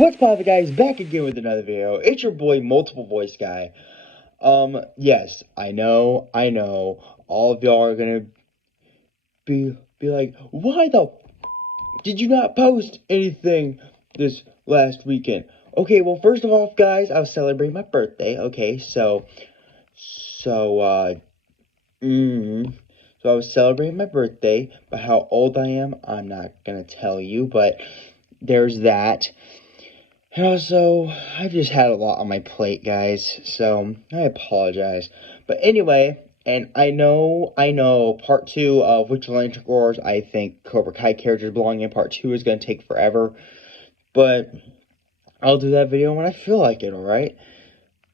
What's poppin', guys? Back again with another video. It's your boy, Multiple Voice Guy. Yes, I know, all of y'all are gonna be like, why the did you not post anything this last weekend? Okay, well, first of all, guys, I was celebrating my birthday, okay, so, so I was celebrating my birthday, but how old I am, I'm not gonna tell you, but there's that. And also, I've just had a lot on my plate, guys, so I apologize. But anyway, and I know, part 2 of Vigilante Wars, I think Cobra Kai characters belong in part 2 is going to take forever. But I'll do that video when I feel like it, alright?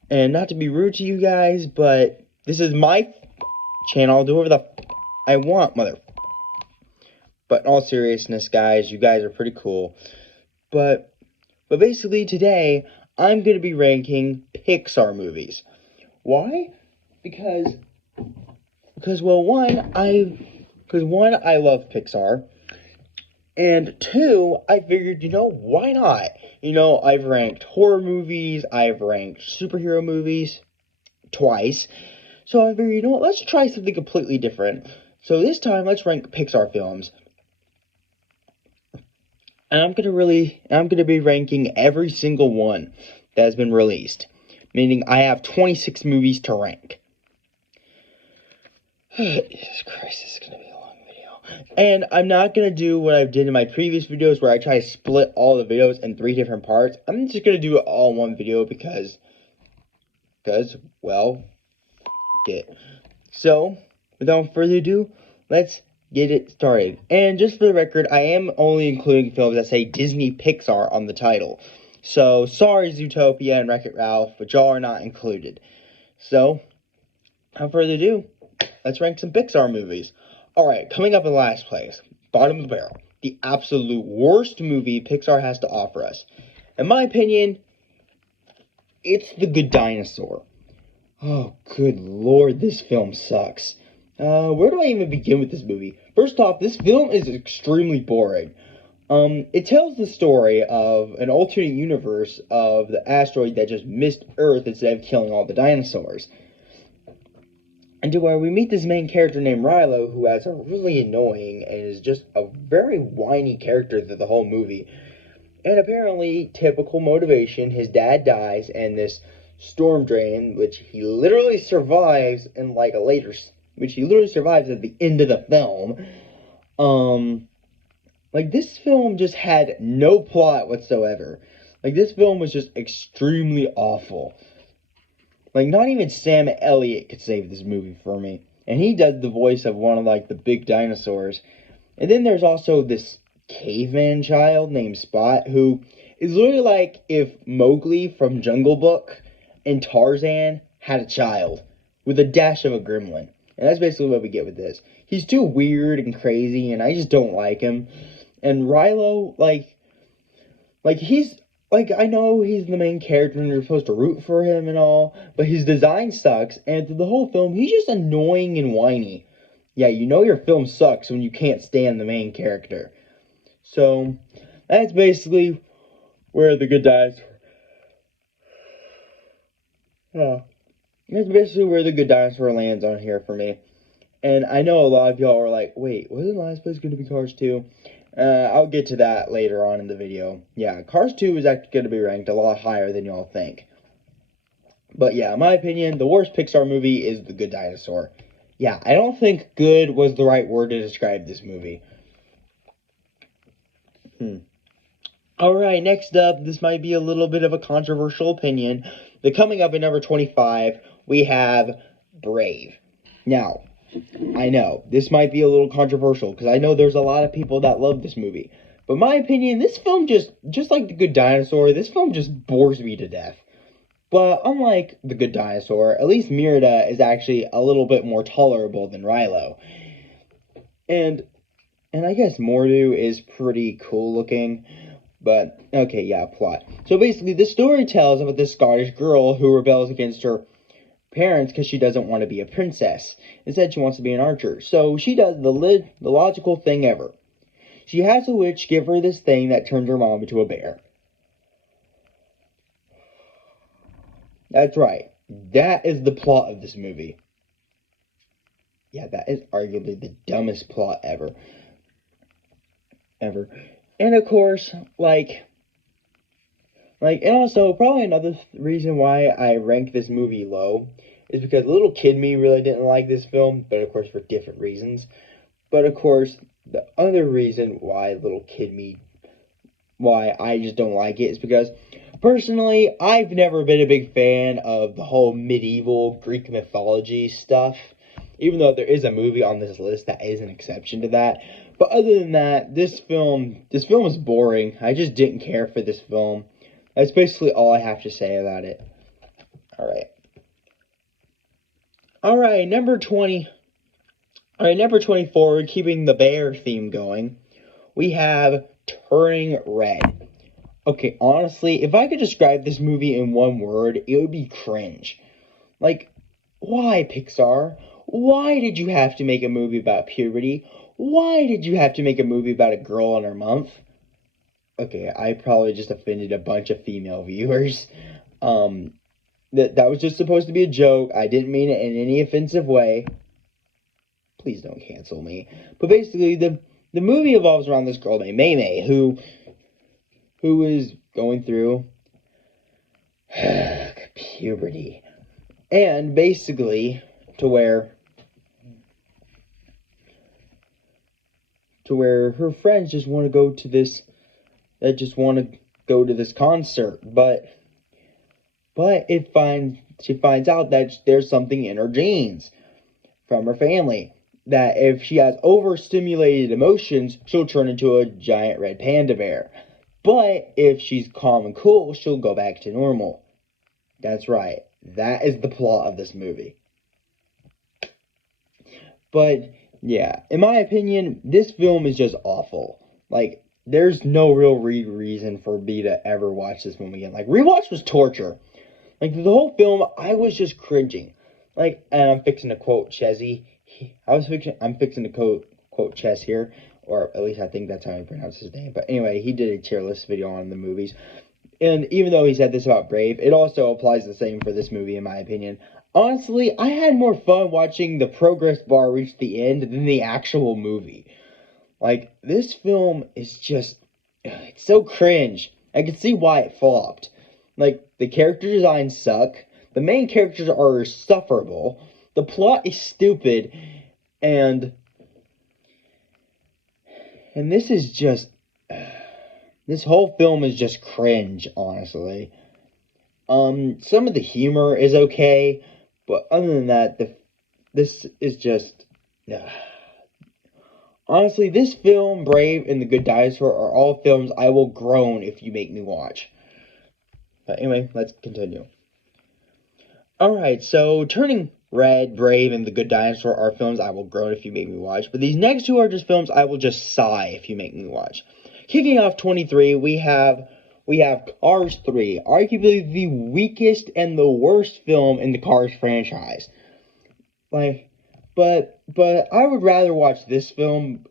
And not to be rude to you guys, but this is my channel. I'll do whatever the I want, mother. But in all seriousness, guys, you guys are pretty cool. But basically today, I'm going to be ranking Pixar movies. Why? Because one, I love Pixar. And 2, I figured, why not? I've ranked horror movies, I've ranked superhero movies twice. So I figured, what, let's try something completely different. So this time, let's rank Pixar films. And I'm gonna be ranking every single one that has been released. Meaning I have 26 movies to rank. Jesus Christ, this is gonna be a long video. And I'm not gonna do what I did in my previous videos where I try to split all the videos in 3 different parts. I'm just gonna do it all in one video because, well, So, without further ado, let's get it started. And just for the record, I am only including films that say Disney Pixar on the title. So, sorry Zootopia and Wreck-It Ralph, but y'all are not included. So, without further ado, let's rank some Pixar movies. Alright, coming up in last place, bottom of the barrel, the absolute worst movie Pixar has to offer us. In my opinion, it's The Good Dinosaur. Oh, good lord, this film sucks. Where do I even begin with this movie? First off, this film is extremely boring. It tells the story of an alternate universe of the asteroid that just missed Earth instead of killing all the dinosaurs. And to where we meet this main character named Rilo, who has a really annoying and is just a very whiny character through the whole movie. And apparently, typical motivation, his dad dies, and this storm drain, which he literally survives at the end of the film. This film just had no plot whatsoever. This film was just extremely awful. Not even Sam Elliott could save this movie for me. And he does the voice of one of, the big dinosaurs. And then there's also this caveman child named Spot, who is literally like if Mowgli from Jungle Book and Tarzan had a child with a dash of a gremlin. And that's basically what we get with this. He's too weird and crazy, and I just don't like him. And Rilo, I know he's the main character and you're supposed to root for him and all, but his design sucks, and through the whole film, he's just annoying and whiny. Yeah, your film sucks when you can't stand the main character. So, that's basically where The Good Dinosaur... That's basically where The Good Dinosaur lands on here for me. And I know a lot of y'all are like, wait, wasn't last place going to be Cars 2? I'll get to that later on in the video. Yeah, Cars 2 is actually going to be ranked a lot higher than y'all think. But yeah, in my opinion, the worst Pixar movie is The Good Dinosaur. Yeah, I don't think good was the right word to describe this movie. Alright, next up, this might be a little bit of a controversial opinion. But coming up at number 25, we have Brave. Now, I know, this might be a little controversial, because I know there's a lot of people that love this movie. But in my opinion, this film just like The Good Dinosaur, this film just bores me to death. But unlike The Good Dinosaur, at least Merida is actually a little bit more tolerable than Rilo. And I guess Mordu is pretty cool looking. But, okay, yeah, plot. So basically, the story tells about this Scottish girl who rebels against her parents because she doesn't want to be a princess. Instead, she wants to be an archer. So she does the logical thing ever. She has a witch give her this thing that turns her mom into a bear. That's right. That is the plot of this movie. Yeah, that is arguably the dumbest plot ever. Ever. And of course, and also probably another reason why I rank this movie low is because little kid me really didn't like this film, but of course for different reasons. But of course, the other reason why I just don't like it is because personally, I've never been a big fan of the whole medieval Greek mythology stuff. Even though there is a movie on this list that is an exception to that. But other than that, this film is boring. I just didn't care for this film. That's basically all I have to say about it. All right. All right, number 20. All right, number 24, keeping the bear theme going. We have Turning Red. Okay, honestly, if I could describe this movie in one word, it would be cringe. Like, why, Pixar? Why did you have to make a movie about puberty? Why did you have to make a movie about a girl in her month? Okay, I probably just offended a bunch of female viewers. That was just supposed to be a joke. I didn't mean it in any offensive way. Please don't cancel me. But basically, the movie evolves around this girl named Mei Mei, who is going through puberty. And basically, to where her friends just want to go to this concert, but she finds out that there's something in her genes from her family, that if she has overstimulated emotions, she'll turn into a giant red panda bear. But if she's calm and cool, she'll go back to normal. That's right. That is the plot of this movie. But yeah, in my opinion, this film is just awful. Like, there's no real reason for me to ever watch this film again. Like, rewatch was torture. Like, the whole film, I was just cringing. Like, and I'm fixing to quote Chezzy. I'm fixing to quote Chess here, or at least I think that's how he pronounced his name. But anyway, he did a tier list video on the movies. And even though he said this about Brave, it also applies the same for this movie, in my opinion. Honestly, I had more fun watching the progress bar reach the end than the actual movie. Like, this film is just, it's so cringe. I can see why it flopped. Like, the character designs suck. The main characters are insufferable. The plot is stupid. And this is just, this whole film is just cringe, honestly. Some of the humor is okay, but other than that, this is just, honestly, this film, Brave, and The Good Dinosaur are all films I will groan if you make me watch. But anyway, let's continue. Alright, so Turning Red, Brave, and The Good Dinosaur are films I will groan if you make me watch. But these next two are just films I will just sigh if you make me watch. Kicking off 23, we have Cars 3, arguably the weakest and the worst film in the Cars franchise. Like, but I would rather watch this film.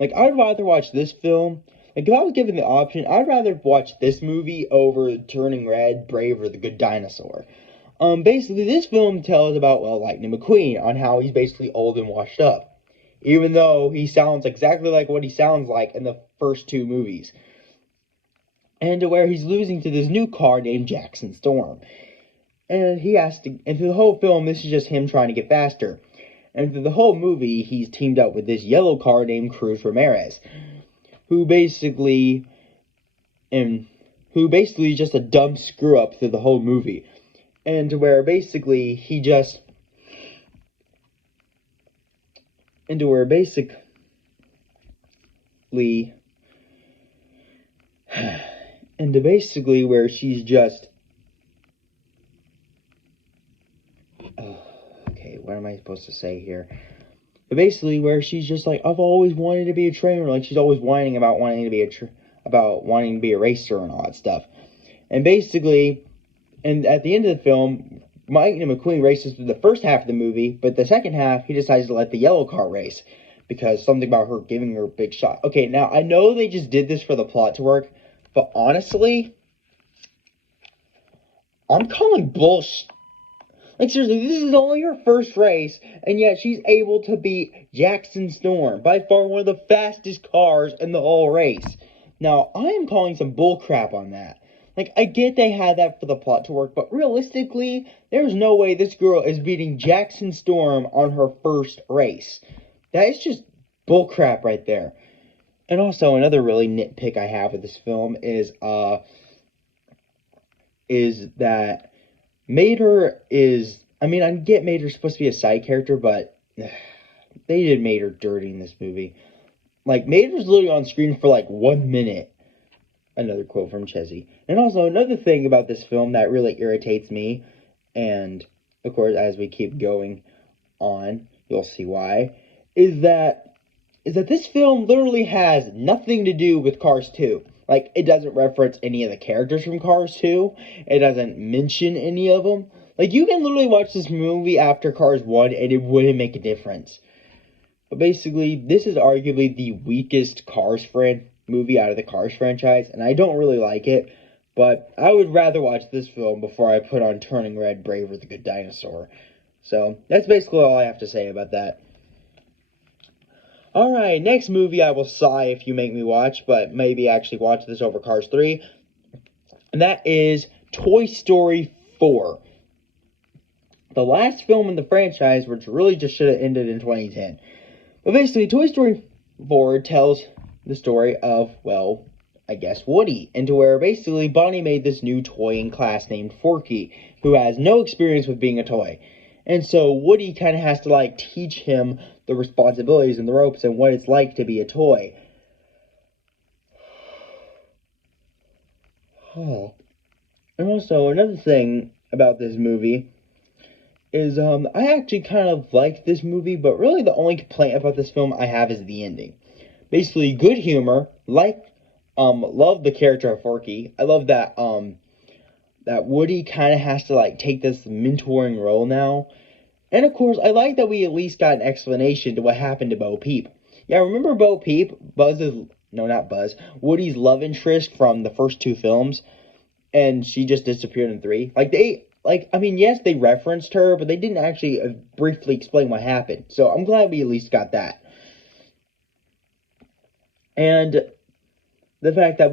Like, I'd rather watch this film. Like, if I was given the option, I'd rather watch this movie over Turning Red, Brave, or The Good Dinosaur. Basically, this film tells about, well, Lightning McQueen, on how he's basically old and washed up. Even though he sounds exactly like what he sounds like in the first two movies. And to where he's losing to this new car named Jackson Storm. And through the whole film, this is just him trying to get faster. And through the whole movie, he's teamed up with this yellow car named Cruz Ramirez. Who basically is just a dumb screw up through the whole movie. And to where basically where she's just, okay, what am I supposed to say here? But basically, where she's just like, I've always wanted to be a trainer. Like, she's always whining about wanting to be a racer and all that stuff. And basically, and at the end of the film, Lightning McQueen races through the first half of the movie, but the second half, he decides to let the yellow car race. Because something about her giving her a big shot. Okay, now, I know they just did this for the plot to work, but honestly, I'm calling bullshit. Like, seriously, this is only her first race, and yet she's able to beat Jackson Storm, by far one of the fastest cars in the whole race. Now, I am calling some bullcrap on that. Like, I get they had that for the plot to work, but realistically, there's no way this girl is beating Jackson Storm on her first race. That is just bullcrap right there. And also, another really nitpick I have with this film is that Mater is, I mean, I get Mater's supposed to be a side character, but they did Mater dirty in this movie. Like, Mater's literally on screen for like 1 minute. Another quote from Chezzy. And also, another thing about this film that really irritates me, and of course, as we keep going on, you'll see why, is that this film literally has nothing to do with Cars 2. Like, it doesn't reference any of the characters from Cars 2. It doesn't mention any of them. Like, you can literally watch this movie after Cars 1 and it wouldn't make a difference. But basically, this is arguably the weakest Cars movie out of the Cars franchise, and I don't really like it. But I would rather watch this film before I put on Turning Red, Braver the Good Dinosaur. So, that's basically all I have to say about that. Alright, next movie I will sigh if you make me watch, but maybe actually watch this over Cars 3. And that is Toy Story 4. The last film in the franchise, which really just should have ended in 2010. But basically, Toy Story 4 tells the story of, well, I guess Woody. And to where basically Bonnie made this new toy in class named Forky, who has no experience with being a toy. And so Woody kind of has to, like, teach him the responsibilities and the ropes and what it's like to be a toy. Oh. And also, another thing about this movie is, I actually kind of like this movie, but really the only complaint about this film I have is the ending. Basically, good humor, love the character of Forky. I love that, that Woody kind of has to, like, take this mentoring role now. And of course, I like that we at least got an explanation to what happened to Bo Peep. Yeah, remember Bo Peep? Woody's love interest from the first 2 films, and she just disappeared in 3. Yes, they referenced her, but they didn't actually briefly explain what happened. So I'm glad we at least got that. And the fact that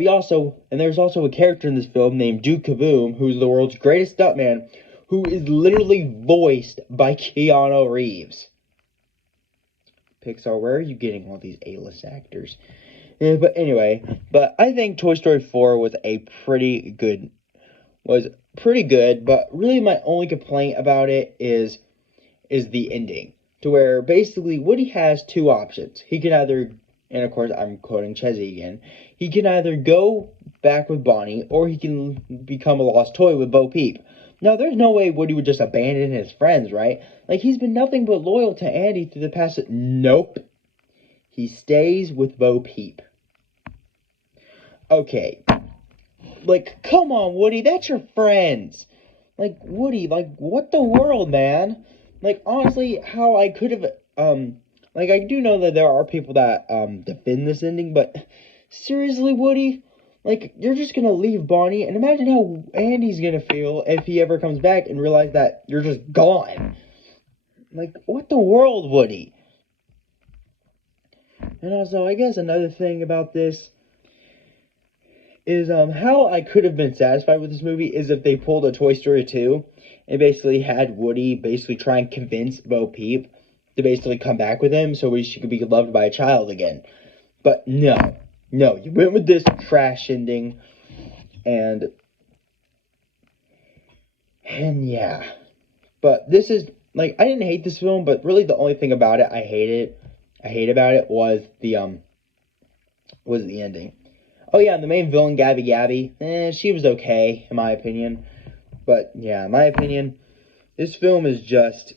there's also a character in this film named Duke Kaboom, who's the world's greatest stuntman, who is literally voiced by Keanu Reeves. Pixar, where are you getting all these A-list actors? But I think Toy Story 4 was pretty good, but really my only complaint about it is the ending. To where basically Woody has 2 options. He can either, and of course I'm quoting Chezzy again, he can either go back with Bonnie, or he can become a lost toy with Bo Peep. Now, there's no way Woody would just abandon his friends, right? Like, he's been nothing but loyal to Andy through the past... Nope. He stays with Bo Peep. Okay. Like, come on, Woody, that's your friends. Like, Woody, like, what the world, man? Like, honestly, how I could have, I do know that there are people that, defend this ending, but seriously, Woody? Like, you're just gonna leave Bonnie, and imagine how Andy's gonna feel if he ever comes back and realizes that you're just gone. Like, what the world, Woody? And also, I guess another thing about this is, how I could have been satisfied with this movie is if they pulled a Toy Story 2 and basically had Woody basically try and convince Bo Peep to basically come back with him so she could be loved by a child again. But no, you went with this trash ending, and yeah. But this is, like, I didn't hate this film, but really the only thing about it I hate about it was the ending. Oh yeah, and the main villain, Gabby, she was okay, in my opinion. But yeah, in my opinion, this film is just,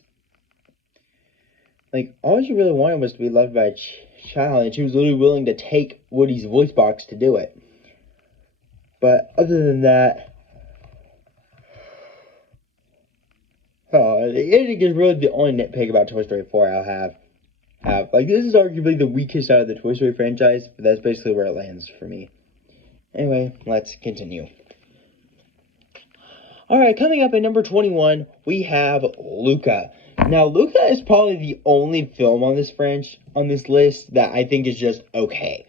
like, all she really wanted was to be loved by a child, and she was literally willing to take Woody's voice box to do it. But other than that, the ending is really the only nitpick about Toy Story 4 I'll have. Like, this is arguably the weakest out of the Toy Story franchise, but that's basically where it lands for me. Anyway, let's continue. Alright, coming up at number 21, we have Luca. Now, Luca is probably the only film on this list that I think is just okay.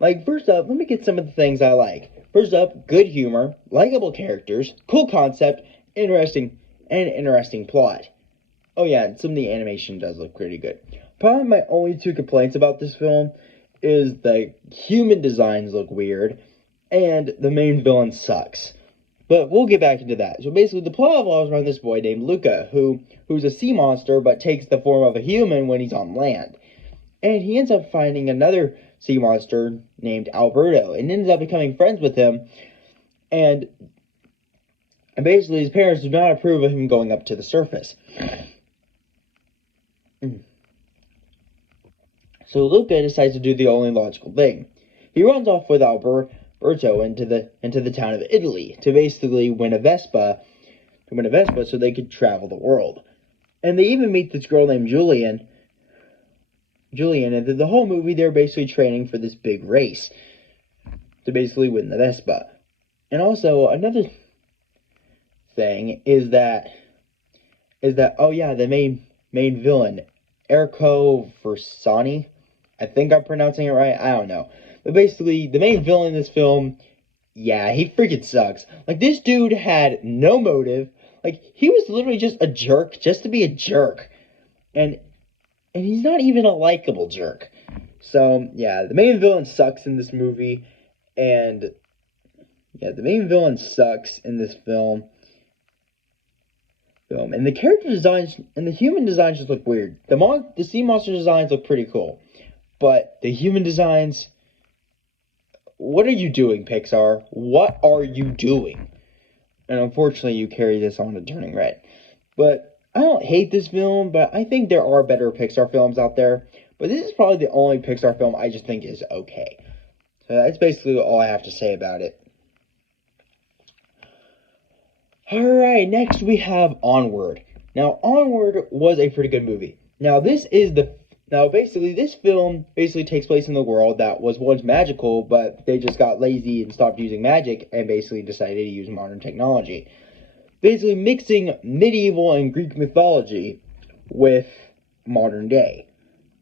Like, first up, let me get some of the things I like. First up, good humor, likable characters, cool concept, interesting plot. Oh yeah, and some of the animation does look pretty good. Probably my only two complaints about this film is the human designs look weird, and the main villain sucks. But we'll get back into that. So basically, the plot revolves around this boy named Luca, who's a sea monster but takes the form of a human when he's on land. And he ends up finding another sea monster named Alberto, and ends up becoming friends with him. And basically, his parents do not approve of him going up to the surface. So Luca decides to do the only logical thing. He runs off with Alberto into the town of Italy to basically win a Vespa so they could travel the world. And they even meet this girl named Julian, and the whole movie they're basically training for this big race to basically win the Vespa. And also another thing is that oh yeah, the main villain, Erco Versani, I think I'm pronouncing it right, I don't know. But basically, the main villain in this film, yeah, he freaking sucks. Like, this dude had no motive. Like, he was literally just a jerk, just to be a jerk. And he's not even a likable jerk. So, yeah, the main villain sucks in this movie. And, yeah, the main villain sucks in this film. And the character designs and the human designs just look weird. The sea monster designs look pretty cool. But the human designs... What are you doing, Pixar? What are you doing? And unfortunately, you carry this on to Turning Red. But I don't hate this film, but I think there are better Pixar films out there. But this is probably the only Pixar film I just think is okay. So that's basically all I have to say about it. Alright, next we have Onward. Now, Onward was a pretty good movie. Now, this film basically takes place in the world that was once magical, but they just got lazy and stopped using magic and basically decided to use modern technology. Basically mixing medieval and Greek mythology with modern day.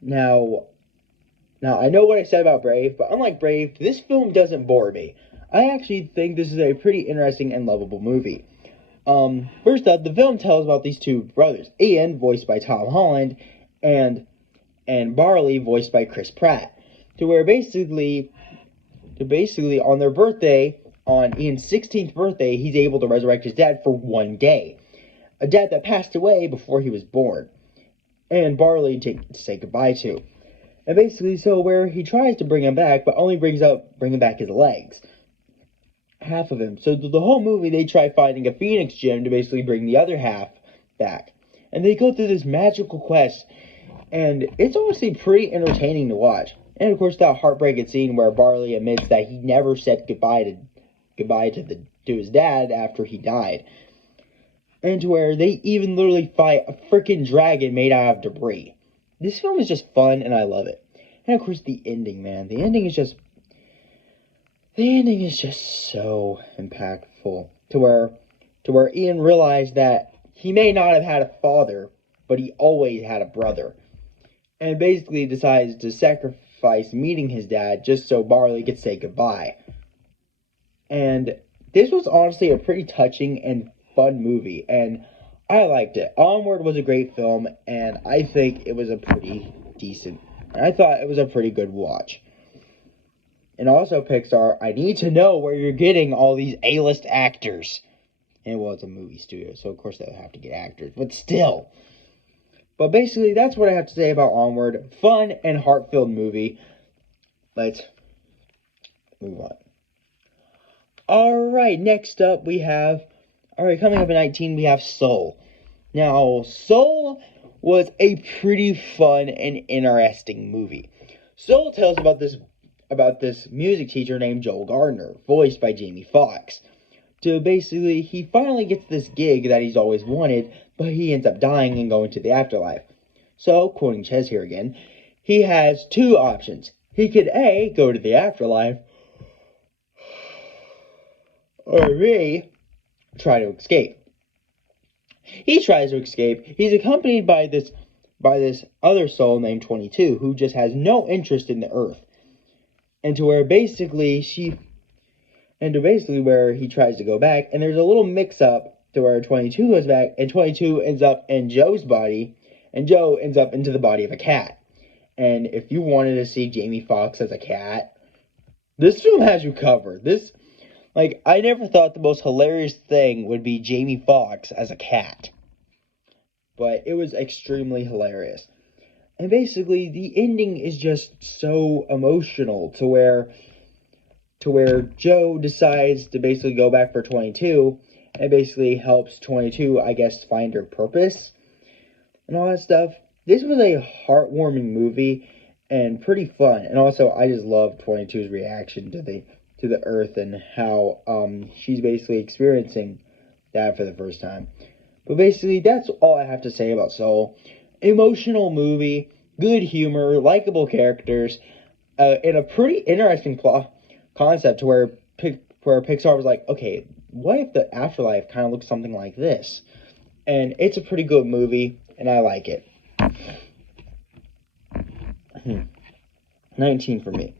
Now I know what I said about Brave, but unlike Brave, this film doesn't bore me. I actually think this is a pretty interesting and lovable movie. First up, the film tells about these two brothers, Ian, voiced by Tom Holland, and Barley, voiced by Chris Pratt, to basically on their birthday, on Ian's 16th birthday, he's able to resurrect his dad for one day. A dad that passed away before he was born. And Barley to say goodbye to. And basically, so where he tries to bring him back, but only bringing back his legs. Half of him. So the whole movie, they try finding a Phoenix gem to basically bring the other half back. And they go through this magical quest. And it's honestly pretty entertaining to watch. And of course, that heartbreaking scene where Barley admits that he never said goodbye to his dad after he died. And to where they even literally fight a freaking dragon made out of debris. This film is just fun, and I love it. And of course, the ending, man. The ending is just so impactful. To where Ian realized that he may not have had a father, but he always had a brother. And basically decides to sacrifice meeting his dad just so Barley could say goodbye. And this was honestly a pretty touching and fun movie, and I liked it. Onward was a great film, and I think it was I thought it was a pretty good watch. And also, Pixar, I need to know where you're getting all these A-list actors. And well, it's a movie studio, so of course they'll have to get actors, but still. But basically, that's what I have to say about Onward. Fun and heart-filled movie. Let's move on. Alright, next up coming up in 19, we have Soul. Now, Soul was a pretty fun and interesting movie. Soul tells about this music teacher named Joel Gardner, voiced by Jamie Foxx. He finally gets this gig that he's always wanted, but he ends up dying and going to the afterlife. So, quoting Ches here again, he has two options. He could A, go to the afterlife, or B, try to escape. He tries to escape. He's accompanied by this other soul named 22 who just has no interest in the earth. And to where basically where he tries to go back, and there's a little mix up to where 22 goes back and 22 ends up in Joe's body and Joe ends up into the body of a cat. And if you wanted to see Jamie Foxx as a cat, this film has you covered. I never thought the most hilarious thing would be Jamie Foxx as a cat. But it was extremely hilarious. And basically, the ending is just so emotional to where Joe decides to basically go back for 22 and basically helps 22, I guess, find her purpose and all that stuff. This was a heartwarming movie and pretty fun. And also, I just love 22's reaction to the earth and how she's basically experiencing that for the first time. But basically, that's all I have to say about Soul. Emotional movie, good humor, likable characters, and a pretty interesting plot concept to where Pixar was like, okay, what if the afterlife kind of looks something like this? And it's a pretty good movie, and I like it. 19 for me.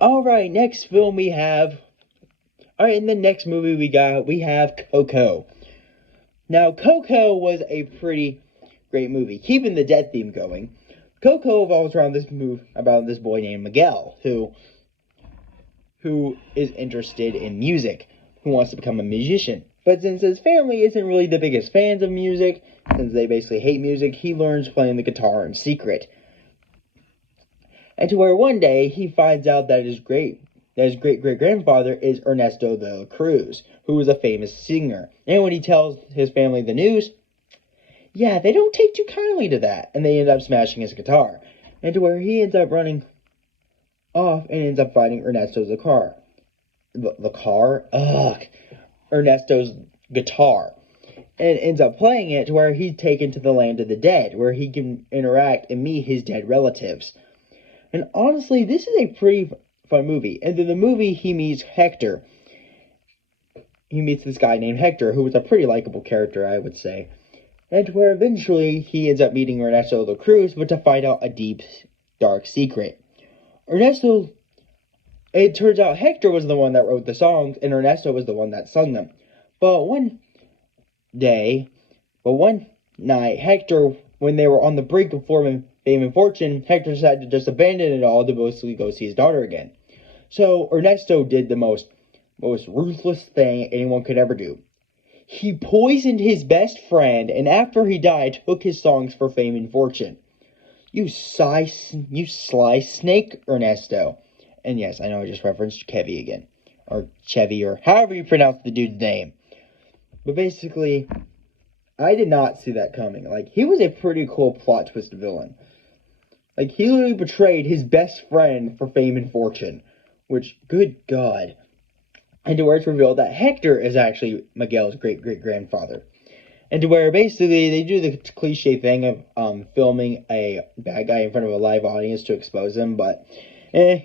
Alright, next film we have... Alright, in the next movie we have Coco. Now, Coco was a pretty great movie. Keeping the dead theme going, Coco revolves around about this boy named Miguel, who is interested in music, who wants to become a musician. But since his family isn't really the biggest fans of music, since they basically hate music, he learns playing the guitar in secret. And to where one day he finds out that his great-great-grandfather is Ernesto de la Cruz, who was a famous singer. And when he tells his family the news, yeah, they don't take too kindly to that, and they end up smashing his guitar. And to where he ends up running off and ends up finding Ernesto's Ernesto's guitar, and ends up playing it to where he's taken to the land of the dead, where he can interact and meet his dead relatives. And honestly, this is a pretty fun movie. And in the movie, he meets Hector. He meets this guy named Hector, who was a pretty likable character, I would say. And where eventually he ends up meeting Ernesto de la Cruz, but to find out a deep, dark secret. It turns out Hector was the one that wrote the songs, and Ernesto was the one that sung them. But one night, Hector, when they were on the brink of fame and fortune, Hector decided to just abandon it all to basically go see his daughter again. So Ernesto did the most ruthless thing anyone could ever do. He poisoned his best friend, and after he died, took his songs for fame and fortune. You sly snake, Ernesto. And yes, I know I just referenced Kevy again. Or Chevy, or however you pronounce the dude's name. But basically, I did not see that coming. He was a pretty cool plot twist villain. He literally betrayed his best friend for fame and fortune. Which, good God. And to where it's revealed that Hector is actually Miguel's great-great-grandfather. And to where basically they do the cliche thing of filming a bad guy in front of a live audience to expose him. But I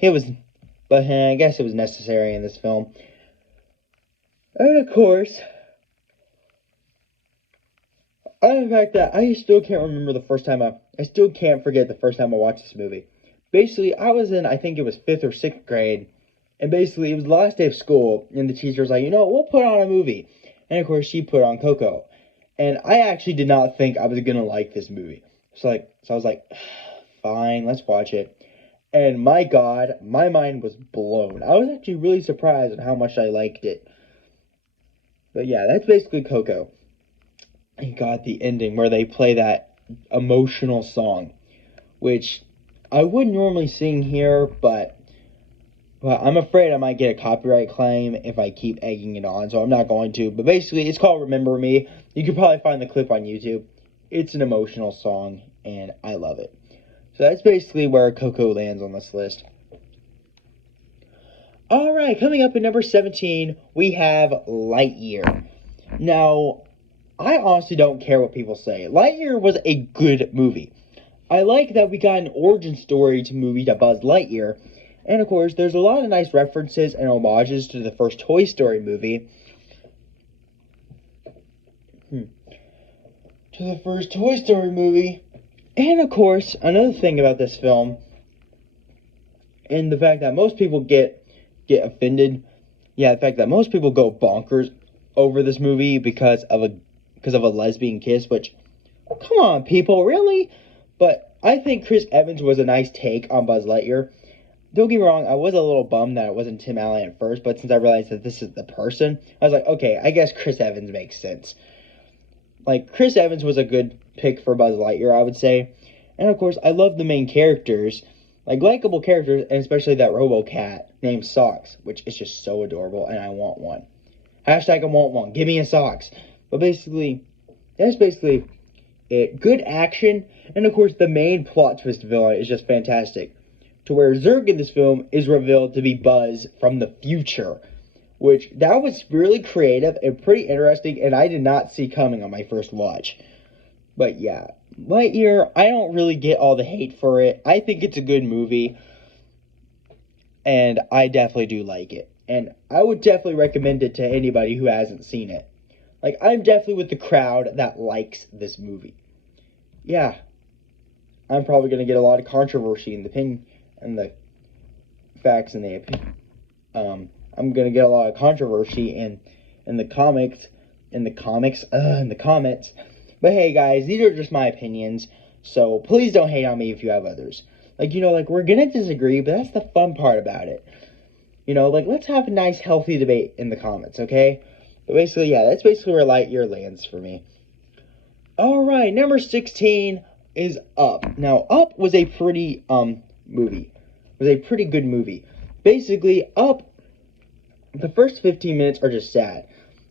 guess it was necessary in this film. And of course, the fact that I still can't remember the first time I still can't forget the first time I watched this movie. Basically, I was in, I think it was 5th or 6th grade, and basically it was the last day of school, and the teacher was like, we'll put on a movie. And of course, she put on Coco. And I actually did not think I was gonna like this movie. So I was like, fine, let's watch it. And my God, my mind was blown. I was actually really surprised at how much I liked it. But yeah, that's basically Coco. And God, the ending where they play that emotional song, which I wouldn't normally sing here, but I'm afraid I might get a copyright claim if I keep egging it on, so I'm not going to. But basically, it's called Remember Me. You can probably find the clip on YouTube. It's an emotional song, and I love it. So that's basically where Coco lands on this list. Alright, coming up at number 17, we have Lightyear. Now, I honestly don't care what people say. Lightyear was a good movie. I like that we got an origin story to Buzz Lightyear. And of course, there's a lot of nice references and homages to the first Toy Story movie. to the first Toy Story movie. And of course, another thing about this film, and the fact that most people get offended, the fact that most people go bonkers over this movie because of a lesbian kiss, which, come on, people, really? But I think Chris Evans was a nice take on Buzz Lightyear. Don't get me wrong, I was a little bummed that it wasn't Tim Allen at first, but since I realized that this is the person, I was like, okay, I guess Chris Evans makes sense. Like, Chris Evans was a good pick for Buzz Lightyear, I would say. And of course, I love the main characters, like likable characters, and especially that Robo-Cat named Socks, which is just so adorable, and I want one. Hashtag I want one. Give me a Socks. But basically, that's basically it. Good action, and of course, the main plot twist villain is just fantastic. To where Zurg in this film is revealed to be Buzz from the future, which that was really creative and pretty interesting, and I did not see coming on my first watch. But yeah, Lightyear, I don't really get all the hate for it. I think it's a good movie, and I definitely do like it. And I would definitely recommend it to anybody who hasn't seen it. Like, I'm definitely with the crowd that likes this movie. Yeah, I'm probably going to get a lot of controversy in the opinion and the facts and the opinion. I'm going to get a lot of controversy in the comments. But hey, guys, these are just my opinions, so please don't hate on me if you have others. Like, we're going to disagree, but that's the fun part about it. Let's have a nice, healthy debate in the comments, okay? But basically, yeah, that's basically where Lightyear lands for me. Alright, number 16 is Up. Now, Up was a pretty, movie. It was a pretty good movie. Basically, Up, the first 15 minutes are just sad.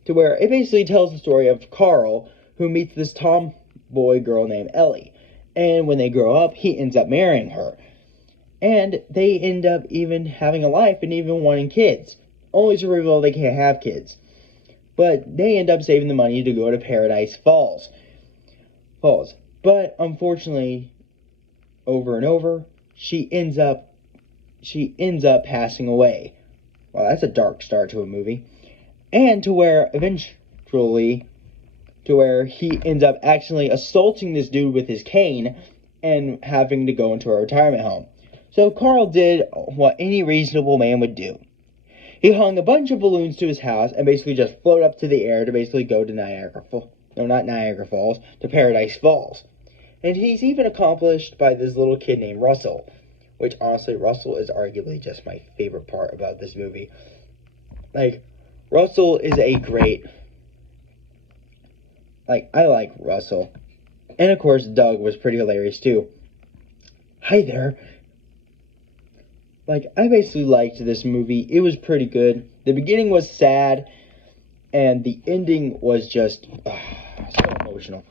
To where it basically tells the story of Carl, who meets this tomboy girl named Ellie. And when they grow up, he ends up marrying her. And they end up even having a life and even wanting kids. Only to reveal they can't have kids. But they end up saving the money to go to Paradise Falls. But unfortunately, over and over, she ends up passing away. Well, that's a dark start to a movie. And to where eventually, he ends up actually assaulting this dude with his cane and having to go into a retirement home. So Carl did what any reasonable man would do. He hung a bunch of balloons to his house and basically just floated up to the air to basically go to to Paradise Falls. And he's even accomplished by this little kid named Russell, which honestly, Russell is arguably just my favorite part about this movie. Like, Russell is a great, I like Russell. And of course, Doug was pretty hilarious too. Hi there. I basically liked this movie. It was pretty good. The beginning was sad, and the ending was just so emotional.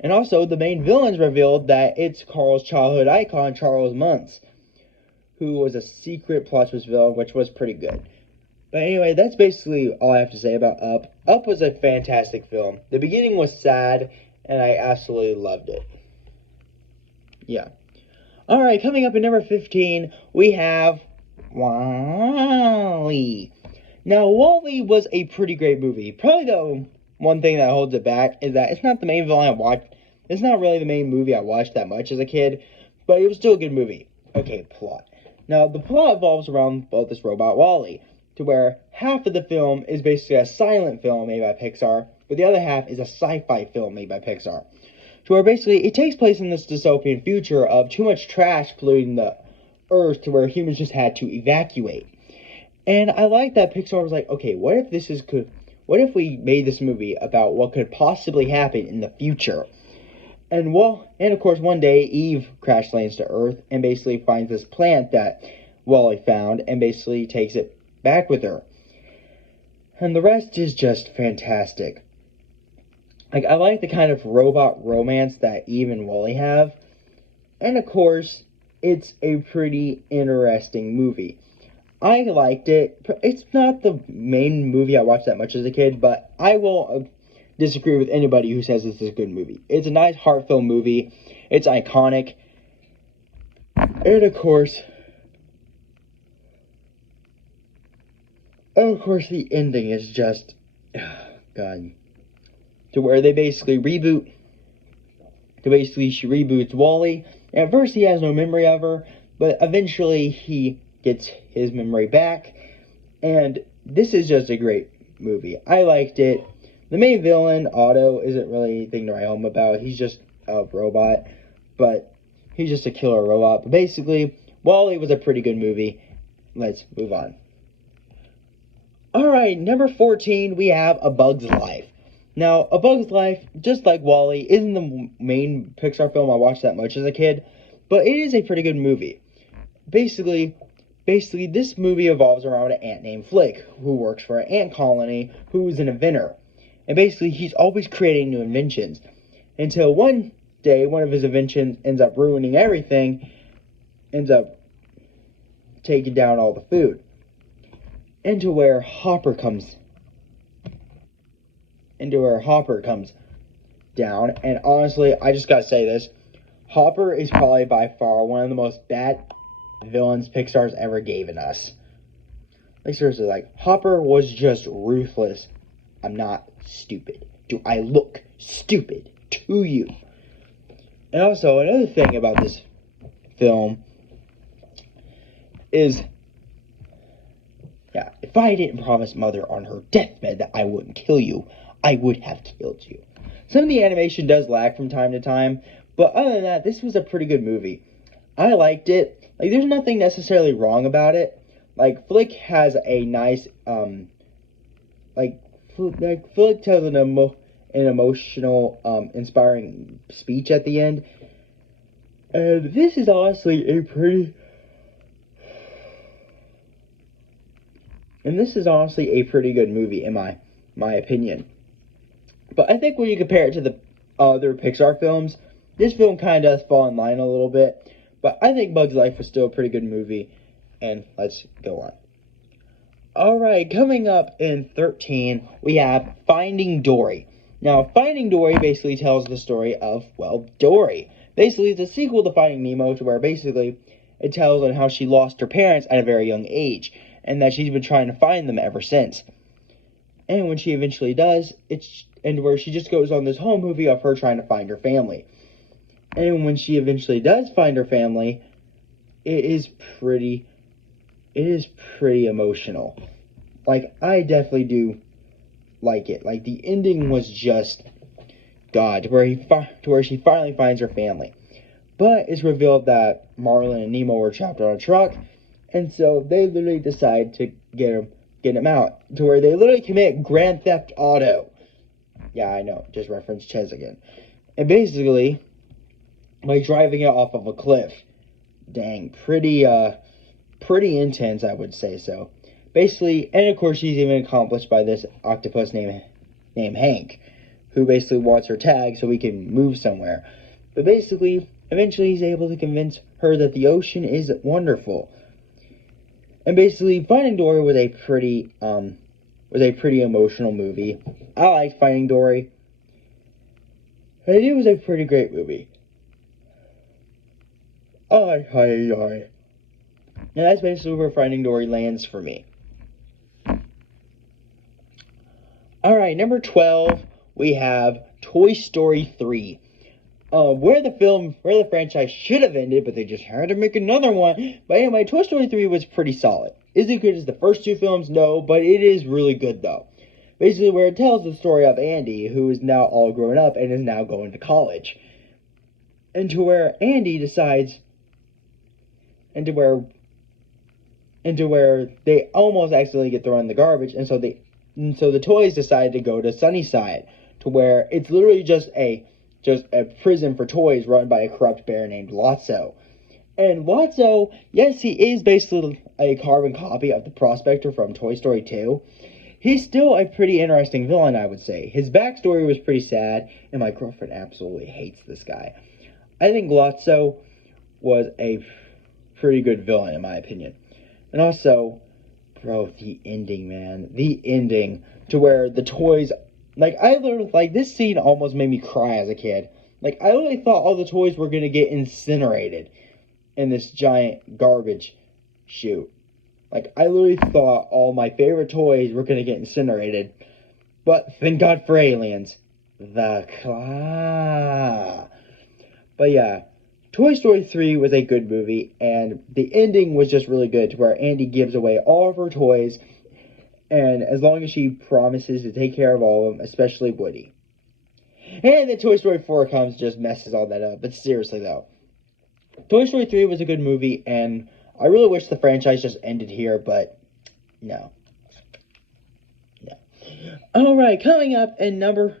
And also, the main villains revealed that it's Carl's childhood icon, Charles Muntz, who was a secret plot twist villain, which was pretty good. But anyway, that's basically all I have to say about Up. Up was a fantastic film. The beginning was sad, and I absolutely loved it. Yeah. Alright, coming up at number 15, we have WALL-E. Now, WALL-E was a pretty great movie. Probably the one thing that holds it back is that it's not the main villain I watched. It's not really the main movie I watched that much as a kid, but it was still a good movie. Okay, plot. Now, the plot revolves around both this robot WALL-E, to where half of the film is basically a silent film made by Pixar, but the other half is a sci-fi film made by Pixar. To where basically it takes place in this dystopian future of too much trash polluting the earth to where humans just had to evacuate. And I like that Pixar was like, okay, what if we made this movie about what could possibly happen in the future? And of course one day Eve crash lands to Earth and basically finds this plant that WALL-E found and basically takes it back with her. And the rest is just fantastic. I like the kind of robot romance that Eve and WALL-E have. And of course, it's a pretty interesting movie. I liked it. It's not the main movie I watched that much as a kid, but I will disagree with anybody who says this is a good movie. It's a nice, heartfelt movie. It's iconic. And of course, the ending is just, God. to where they basically reboot. She reboots Wally. And at first, he has no memory of her, but eventually he gets his memory back. And this is just a great movie. I liked it. The main villain, Otto, isn't really anything to write home about. He's just a robot, but he's just a killer robot. But basically, Wall-E was a pretty good movie. Let's move on. Alright, number 14, we have A Bug's Life. Now, A Bug's Life, just like Wall-E, isn't the main Pixar film I watched that much as a kid, but it is a pretty good movie. Basically, this movie evolves around an ant named Flick, who works for an ant colony, who is an inventor. And basically, he's always creating new inventions. Until one day, one of his inventions ends up ruining everything, ends up taking down all the food. Into where Hopper comes down. And honestly, I just gotta say this. Hopper is probably by far one of the most bad villains Pixar's ever given us. Like, seriously, like, Hopper was just ruthless. I'm not stupid. Do I look stupid to you? And also, another thing about this film is, if I didn't promise Mother on her deathbed that I wouldn't kill you, I would have killed you. Some of the animation does lag from time to time, but other than that, this was a pretty good movie. I liked it. Like, there's nothing necessarily wrong about it. Like, Flick has a nice, Flick tells an emotional, inspiring speech at the end. And this is honestly a pretty good movie in my opinion. But I think when you compare it to the other Pixar films, this film kind of does fall in line a little bit. But I think Bug's Life was still a pretty good movie. And let's go on. Alright, coming up in 13, we have Finding Dory. Now, Finding Dory basically tells the story of, Dory. Basically, it's a sequel to Finding Nemo, to where basically it tells on how she lost her parents at a very young age, and that she's been trying to find them ever since. And when she eventually does, where she just goes on this whole movie of her trying to find her family. And when she eventually does find her family, it is pretty emotional. Like, I definitely do like it. Like, the ending was just God, to where she finally finds her family. But it's revealed that Marlin and Nemo were trapped on a truck, and so they literally decide to get him out, to where they literally commit Grand Theft Auto. Yeah, I know, just reference Ches again. And basically, by driving it off of a cliff. Dang, pretty intense, I would say so. Basically, and of course she's even accomplished by this octopus named Hank, who basically wants her tag so he can move somewhere. But basically, eventually he's able to convince her that the ocean is wonderful. And basically, Finding Dory was a pretty emotional movie. I liked Finding Dory. And it was a pretty great movie. And that's basically where Finding Dory lands for me. Alright, number 12, we have Toy Story 3. Where the franchise should have ended, but they just had to make another one. But anyway, Toy Story 3 was pretty solid. Is it good as the first two films? No, but it is really good though. Basically, where it tells the story of Andy, who is now all grown up and is now going to college. And to where Andy decides, and to where they almost accidentally get thrown in the garbage, and so the toys decide to go to Sunnyside, to where it's literally just a prison for toys run by a corrupt bear named Lotso. And Lotso, yes, he is basically a carbon copy of the Prospector from Toy Story 2. He's still a pretty interesting villain, I would say. His backstory was pretty sad, and my girlfriend absolutely hates this guy. I think Lotso was a pretty good villain, in my opinion. And also, bro, the ending, man. The ending, to where the toys... this scene almost made me cry as a kid. Like, I literally thought all the toys were going to get incinerated in this giant garbage chute. Like, I literally thought all my favorite toys were going to get incinerated. But thank God for aliens. the claw. But yeah, Toy Story 3 was a good movie, and the ending was just really good to where Andy gives away all of her toys, and as long as she promises to take care of all of them, especially Woody. And then Toy Story 4 comes just messes all that up. But seriously though, Toy Story 3 was a good movie, and I really wish the franchise just ended here, but no. No. Coming up in number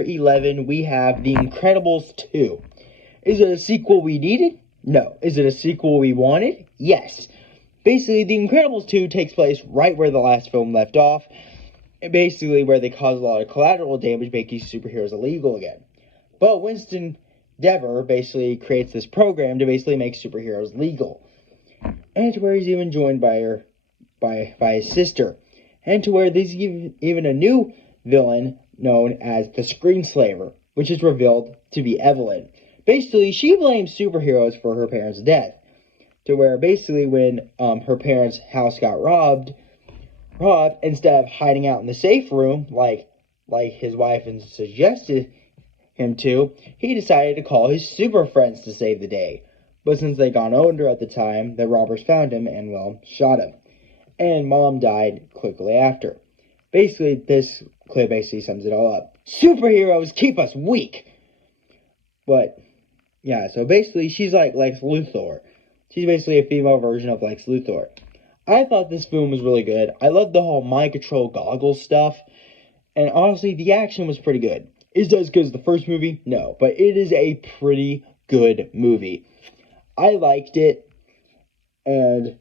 11, we have The Incredibles 2. Is it a sequel we needed? No. Is it a sequel we wanted? Yes. Basically, The Incredibles 2 takes place right where the last film left off, and basically where they cause a lot of collateral damage, making superheroes illegal again. But Winston Dever basically creates this program to basically make superheroes legal. And to where he's even joined by his sister. And to where there's even a new villain known as the Screenslaver, which is revealed to be Evelyn. Basically, she blames superheroes for her parents' death. To where basically when her parents' house got robbed, instead of hiding out in the safe room like his wife suggested him to, he decided to call his super friends to save the day. But since they'd gone under at the time, the robbers found him and, well, shot him. And Mom died quickly after. Basically, this clip basically sums it all up. Superheroes keep us weak! But, yeah, so basically, she's like Lex Luthor. She's basically a female version of Lex Luthor. I thought this film was really good. I loved the whole mind control goggles stuff. And honestly, the action was pretty good. Is it as good as the first movie? No. But it is a pretty good movie. I liked it. And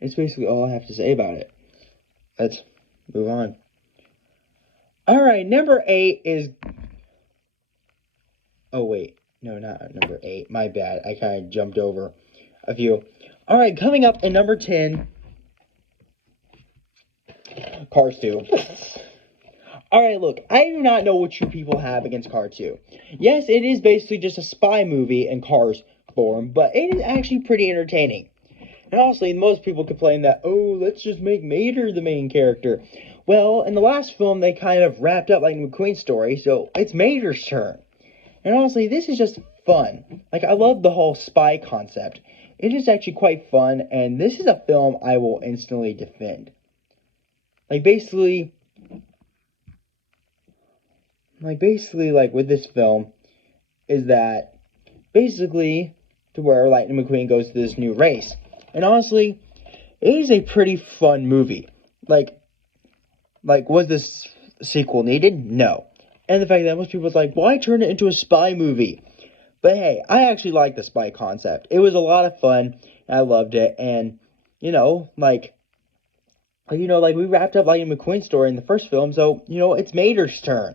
it's basically all I have to say about it. Let's move on. Alright, number 8 is... Oh, wait. No, not number 8. My bad. I kind of jumped over a few. Alright, coming up in number 10... Cars 2. Alright, look. I do not know what you people have against Cars 2. Yes, it is basically just a spy movie in Cars form, but it is actually pretty entertaining. And honestly, most people complain that, oh, let's just make Mater the main character. Well, in the last film, they kind of wrapped up Lightning McQueen's story, so it's Mater's turn. And honestly, this is just fun. Like, I love the whole spy concept. It is actually quite fun, and this is a film I will instantly defend. Like, basically, with this film, is that, basically, to where Lightning McQueen goes to this new race. And honestly, it is a pretty fun movie. Like, was this sequel needed? No. And the fact that most people was like, why turn it into a spy movie? But hey, I actually like the spy concept. It was a lot of fun, and I loved it. And, we wrapped up Lightning McQueen's story in the first film, so, it's Mater's turn.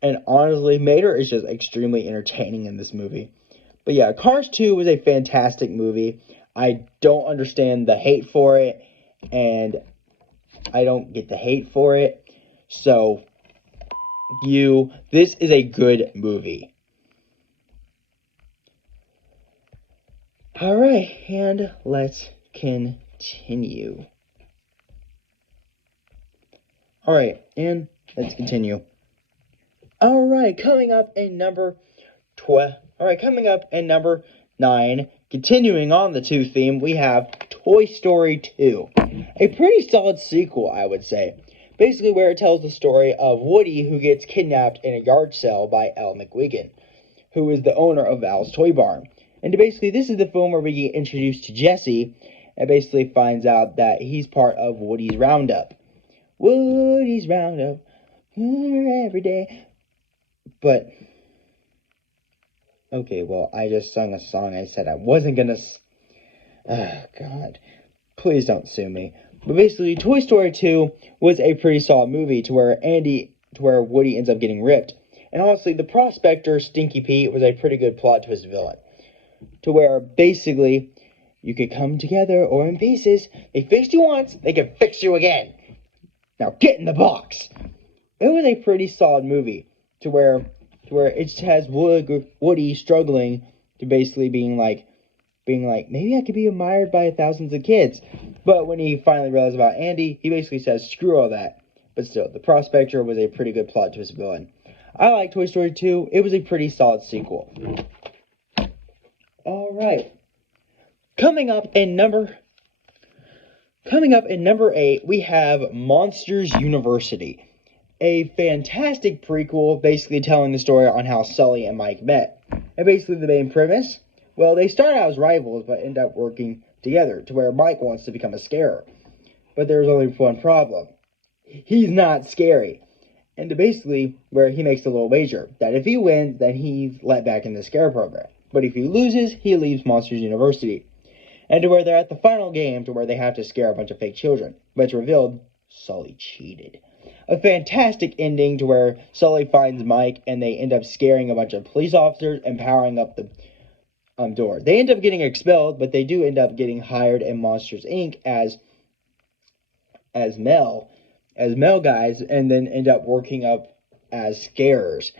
And honestly, Mater is just extremely entertaining in this movie. But yeah, Cars 2 was a fantastic movie. I don't understand the hate for it, and I don't get the hate for it. So, this is a good movie. Alright, and let's continue. Alright, and let's continue. Alright, coming up in number 9, continuing on the 2 theme, we have Toy Story 2. A pretty solid sequel, I would say. Basically where it tells the story of Woody, who gets kidnapped in a yard sale by Al McWiggin, who is the owner of Al's Toy Barn. And basically, this is the film where we get introduced to Jesse, and basically finds out that he's part of Woody's Roundup. Woody's Roundup, every day. But, okay, well, I just sung a song I said I wasn't gonna... Oh, God. Please don't sue me. But basically, Toy Story 2 was a pretty solid movie to where Woody ends up getting ripped. And honestly, the prospector, Stinky Pete, was a pretty good plot twist villain. To where, basically, you could come together or in pieces. They fixed you once, they can fix you again. Now get in the box. It was a pretty solid movie. To where it has Woody struggling to basically being like, being like, maybe I could be admired by thousands of kids. But when he finally realized about Andy, he basically says, screw all that. But still, the Prospector was a pretty good plot twist villain. I like Toy Story 2. It was a pretty solid sequel. Alright. Coming up in number 8, we have Monsters University. A fantastic prequel basically telling the story on how Sully and Mike met. And basically the main premise, well, they start out as rivals but end up working together to where Mike wants to become a scarer. But there's only one problem. He's not scary. And to basically where he makes a little wager that if he wins, then he's let back in the scare program. But if he loses, he leaves Monsters University. And to where they're at the final game to where they have to scare a bunch of fake children. But it's revealed Sully cheated. A fantastic ending to where Sully finds Mike and they end up scaring a bunch of police officers and powering up the door. They end up getting expelled, but they do end up getting hired in Monsters Inc. as Mel guys, and then end up working up as scarers.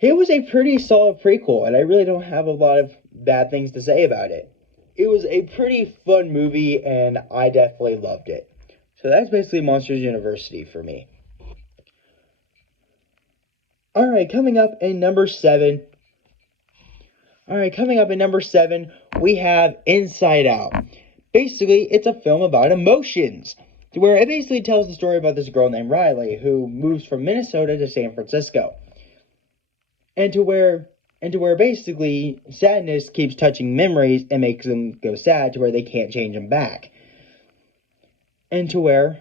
It was a pretty solid prequel, and I really don't have a lot of bad things to say about it. It was a pretty fun movie, and I definitely loved it. So that's basically Monsters University for me. Alright, coming up in number 7, we have Inside Out. Basically, it's a film about emotions, where it basically tells the story about this girl named Riley who moves from Minnesota to San Francisco. And to where basically sadness keeps touching memories and makes them go sad to where they can't change them back. And to where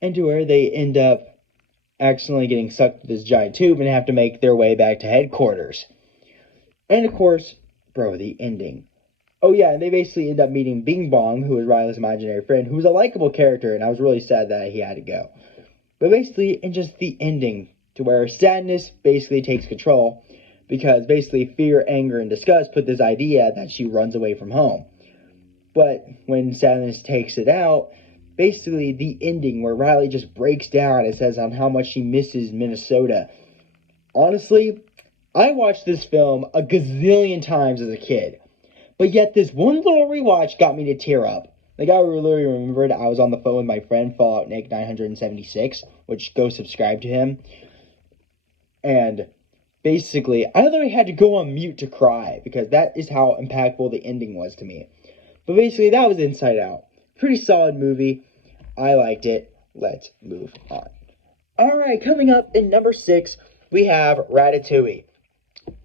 they end up accidentally getting sucked to this giant tube and have to make their way back to headquarters. And of course, the ending. Oh yeah, and they basically end up meeting Bing Bong, who is Riley's imaginary friend, who was a likable character, and I was really sad that he had to go. But basically, in just the ending, to where sadness basically takes control, because basically fear, anger, and disgust put this idea that she runs away from home. But when sadness takes it out, basically the ending where Riley just breaks down and says on how much she misses Minnesota. Honestly, I watched this film a gazillion times as a kid. But yet this one little rewatch got me to tear up. Like, I literally remembered I was on the phone with my friend, Fallout Nick 976, which go subscribe to him. And basically, I literally had to go on mute to cry, because that is how impactful the ending was to me. But basically, that was Inside Out. Pretty solid movie. I liked it. Let's move on. Alright, coming up in number 6, we have Ratatouille.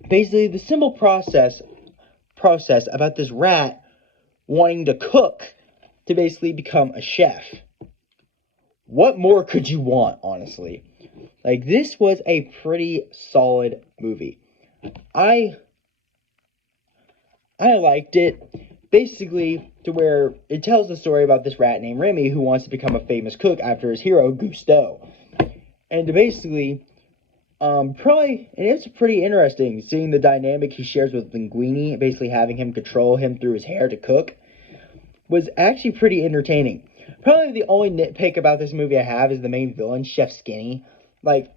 Basically, the simple process about this rat wanting to cook to basically become a chef. What more could you want, honestly? Like, this was a pretty solid movie. I liked it. Basically, to where it tells the story about this rat named Remy who wants to become a famous cook after his hero, Gusteau. And basically, and it's pretty interesting seeing the dynamic he shares with Linguini, basically having him control him through his hair to cook, was actually pretty entertaining. Probably the only nitpick about this movie I have is the main villain, Chef Skinny. Like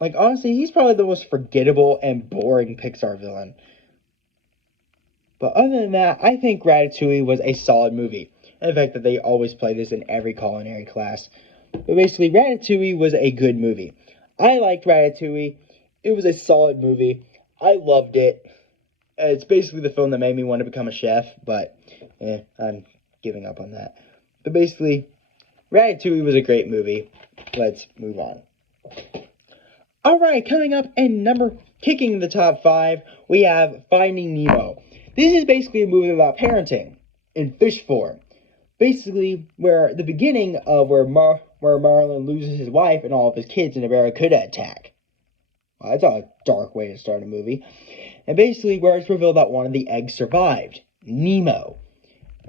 honestly, he's probably the most forgettable and boring Pixar villain. But other than that, I think Ratatouille was a solid movie. And the fact that they always play this in every culinary class. But basically, Ratatouille was a good movie. I liked Ratatouille. It was a solid movie. I loved it. It's basically the film that made me want to become a chef, but I'm giving up on that. But basically, Ratatouille was a great movie. Let's move on. Alright, coming up and kicking the top 5, we have Finding Nemo. This is basically a movie about parenting in fish form. Basically, where the beginning of where Marlin loses his wife and all of his kids in a barracuda attack. Well, that's a dark way to start a movie. And basically where it's revealed that one of the eggs survived, Nemo.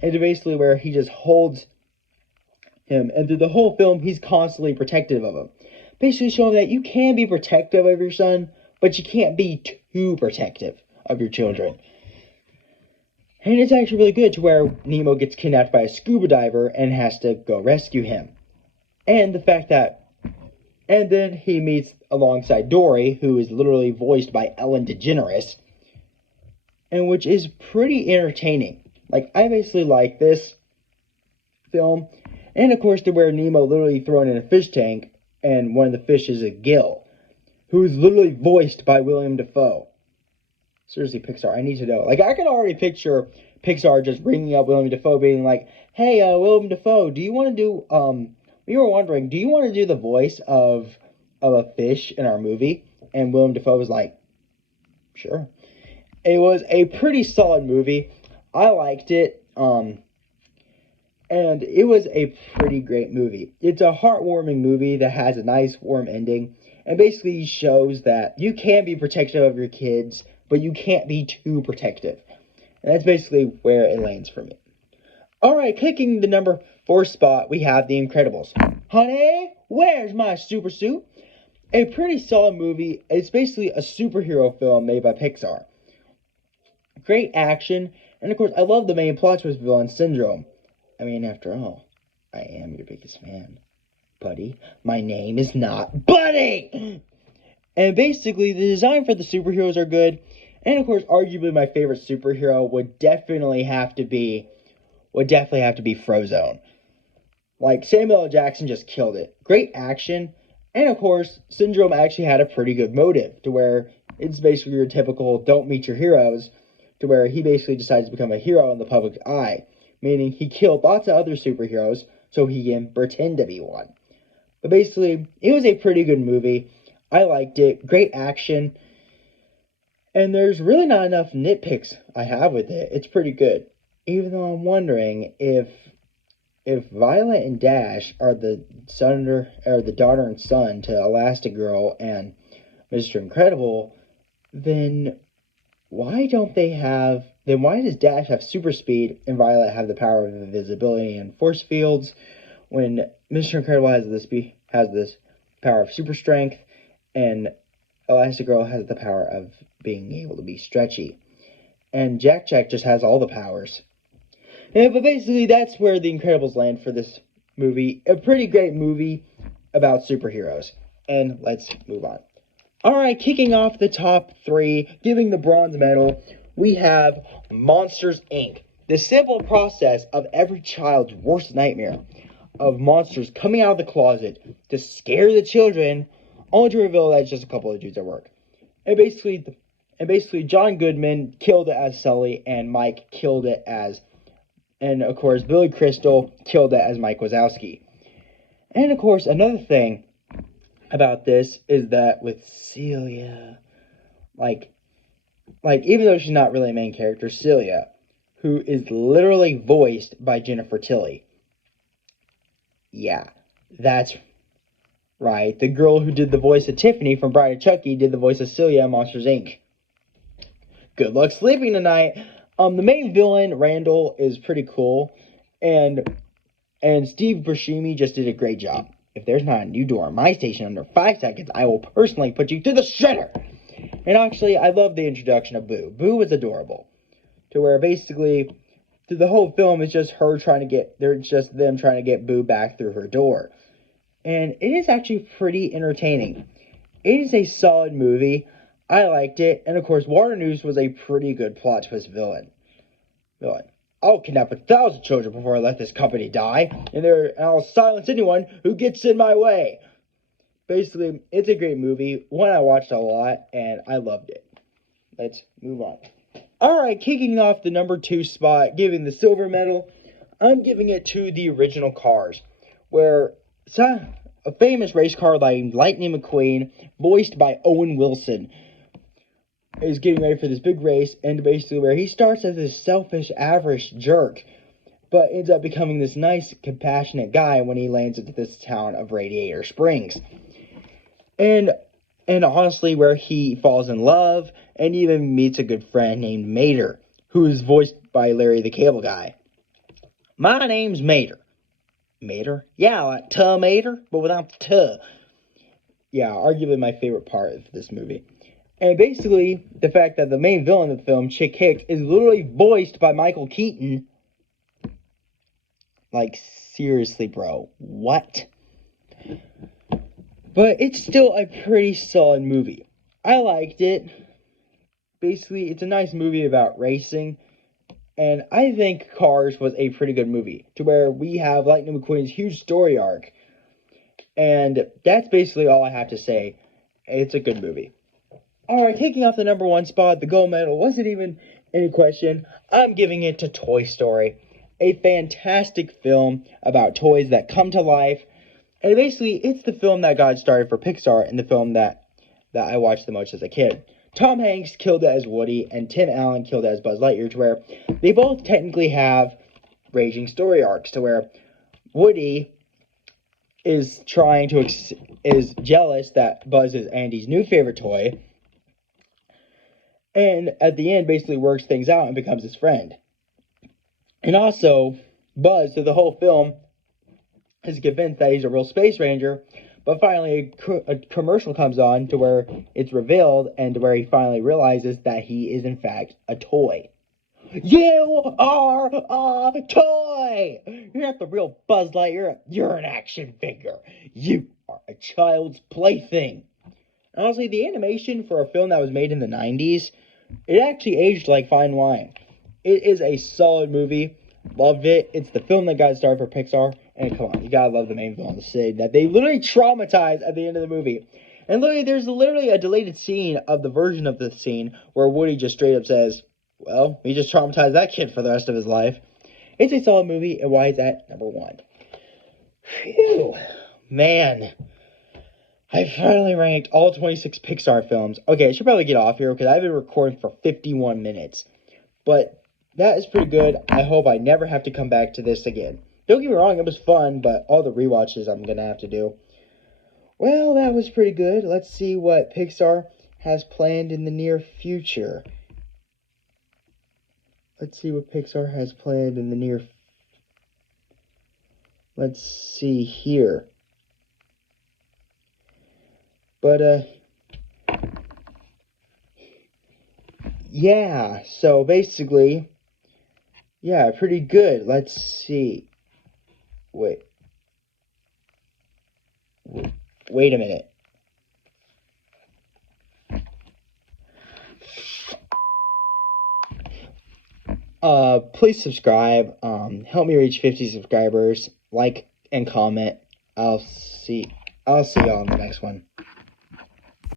And basically where he just holds him, and through the whole film, he's constantly protective of him. Basically showing that you can be protective of your son, but you can't be too protective of your children. And it's actually really good to where Nemo gets kidnapped by a scuba diver and has to go rescue him. And the fact that... And then he meets alongside Dory, who is literally voiced by Ellen DeGeneres. and which is pretty entertaining. Like, I basically like this film. And of course, to where Nemo literally thrown in a fish tank, and one of the fish is a gill, who is literally voiced by William Dafoe. Seriously, Pixar, I need to know. Like, I can already picture Pixar just bringing up William Dafoe, being like, "Hey, William Dafoe, do you want to do we were wondering, do you want to do the voice of a fish in our movie?" And William Dafoe was like, "Sure." It was a pretty solid movie. I liked it. And it was a pretty great movie. It's a heartwarming movie that has a nice, warm ending, and basically shows that you can be protective of your kids, but you can't be too protective. And that's basically where it lands for me. Alright, kicking the number 4 spot, we have The Incredibles. Honey, where's my super suit? A pretty solid movie. It's basically a superhero film made by Pixar. Great action, and of course, I love the main plot twist villain, Syndrome. I mean, after all, I am your biggest fan. Buddy, my name is not Buddy! And basically, the design for the superheroes are good. And of course, arguably my favorite superhero would definitely have to be Frozone. Like, Samuel L. Jackson just killed it. Great action. And of course, Syndrome actually had a pretty good motive, to where it's basically your typical don't meet your heroes, to where he basically decides to become a hero in the public eye. Meaning he killed lots of other superheroes so he can pretend to be one. But basically, it was a pretty good movie. I liked it. Great action. And there's really not enough nitpicks I have with it. It's pretty good. Even though I'm wondering if Violet and Dash are the daughter and son to Elastigirl and Mr. Incredible, then why does Dash have super speed and Violet have the power of invisibility and force fields, when Mr. Incredible has this power of super strength, and Elastigirl has the power of being able to be stretchy, and Jack just has all the powers. Yeah, but basically that's where The Incredibles land for this movie. A pretty great movie about superheroes. And let's move on. Alright, kicking off the top 3, giving the bronze medal, we have Monsters, Inc. The simple process of every child's worst nightmare of monsters coming out of the closet to scare the children, only to reveal that it's just a couple of dudes at work. And basically, John Goodman killed it as Sully, and Mike killed it as... And, of course, Billy Crystal killed it as Mike Wazowski. And, of course, another thing about this is that with Celia, like even though she's not really a main character, Celia, who is literally voiced by Jennifer Tilly. Yeah, that's right. The girl who did the voice of Tiffany from Bride of Chucky did the voice of Celia in Monsters, Inc. Good luck sleeping tonight. The main villain, Randall, is pretty cool, and Steve Buscemi just did a great job. If there's not a new door on my station under 5 seconds, I will personally put you through the shredder. And actually, I love the introduction of Boo. Boo was adorable, to where basically through the whole film it's just them trying to get Boo back through her door, and it is actually pretty entertaining. It is a solid movie. I liked it, and of course, Water News was a pretty good plot twist villain. I'll kidnap 1,000 children before I let this company die, and I'll silence anyone who gets in my way. Basically, it's a great movie, one I watched a lot, and I loved it. Let's move on. Alright, kicking off the number 2 spot, giving the silver medal, I'm giving it to the original Cars, where a famous race car named Lightning McQueen, voiced by Owen Wilson, is getting ready for this big race, and basically where he starts as this selfish, average jerk, but ends up becoming this nice, compassionate guy when he lands into this town of Radiator Springs. And honestly, where he falls in love, and even meets a good friend named Mater, who is voiced by Larry the Cable Guy. My name's Mater. Mater? Yeah, like tomato, but without the tuh. Yeah, arguably my favorite part of this movie. And basically, the fact that the main villain of the film, Chick Hicks, is literally voiced by Michael Keaton. Like, seriously, bro. What? But it's still a pretty solid movie. I liked it. basically, it's a nice movie about racing. And I think Cars was a pretty good movie, to where we have Lightning McQueen's huge story arc. And that's basically all I have to say. It's a good movie. Alright, taking off the number one spot, the gold medal wasn't even any question. I'm giving it to Toy Story. A fantastic film about toys that come to life. And basically, it's the film that got started for Pixar and the film that I watched the most as a kid. Tom Hanks killed it as Woody, and Tim Allen killed it as Buzz Lightyear, to where they both technically have raging story arcs, to where Woody is is jealous that Buzz is Andy's new favorite toy, and at the end basically works things out and becomes his friend. And also, Buzz, through the whole film, is convinced that he's a real space ranger, but finally a commercial comes on to where it's revealed, and to where he finally realizes that he is in fact a toy. You are a toy! You're not the real Buzz Lightyear, you're an action figure. You are a child's plaything. Honestly, the animation for a film that was made in the 90s, it actually aged like fine wine. It is a solid movie. Loved it. It's the film that got started for Pixar. And come on, you gotta love the main villain to say that they literally traumatized at the end of the movie. And literally, there's literally a deleted scene of the version of the scene where Woody just straight up says, well, he just traumatized that kid for the rest of his life. It's a solid movie, and why is that number one? Phew. Man. I finally ranked all 26 Pixar films. Okay, I should probably get off here because I've been recording for 51 minutes. But that is pretty good. I hope I never have to come back to this again. Don't get me wrong, it was fun, but all the rewatches I'm going to have to do. Well, that was pretty good. Let's see what Pixar has planned in the near future. Let's see what Pixar has planned in the near... Let's see here. But, yeah, so basically, yeah, pretty good. Let's see. Wait a minute. Please subscribe. Help me reach 50 subscribers. Like and comment. I'll see y'all in the next one.